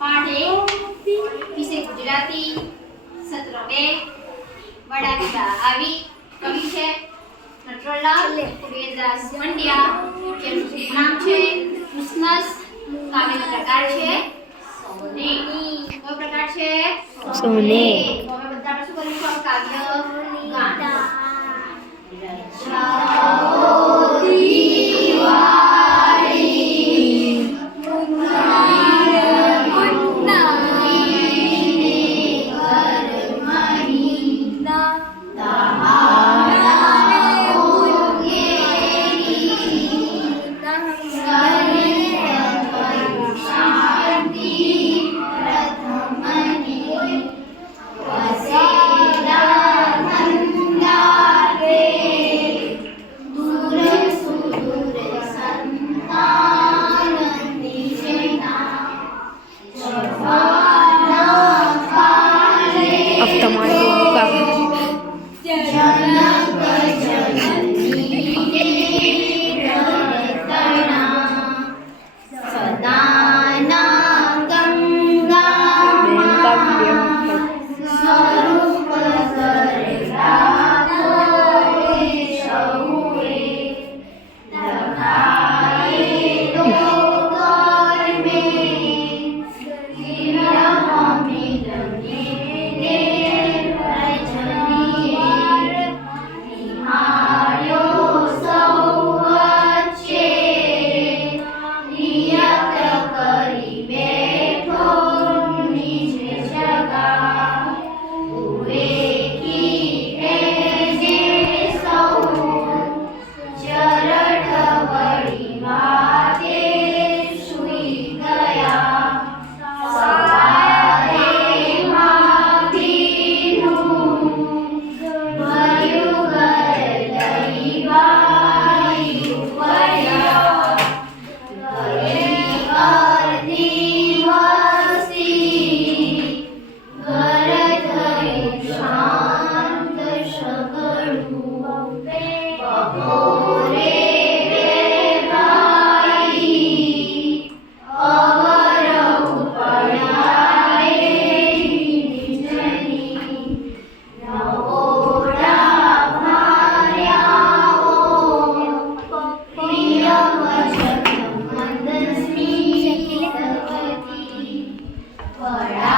પાઠ વિશે ગુજરાતી સત્ર બે વડાપિતા આવી કવિ છે નટવરલાલ કુબેરદાસ પંડ્યા જેનું નામ છે કૃષ્ણસ કાવ્યનો પ્રકાર છે સોને કયો પ્રકાર છે સોને હવે બધા શું કરીશું કાવ્ય ગાન Yeah. पोरे पायी अर पडा ओळा मार्या प्रिया वच मदिधती पडा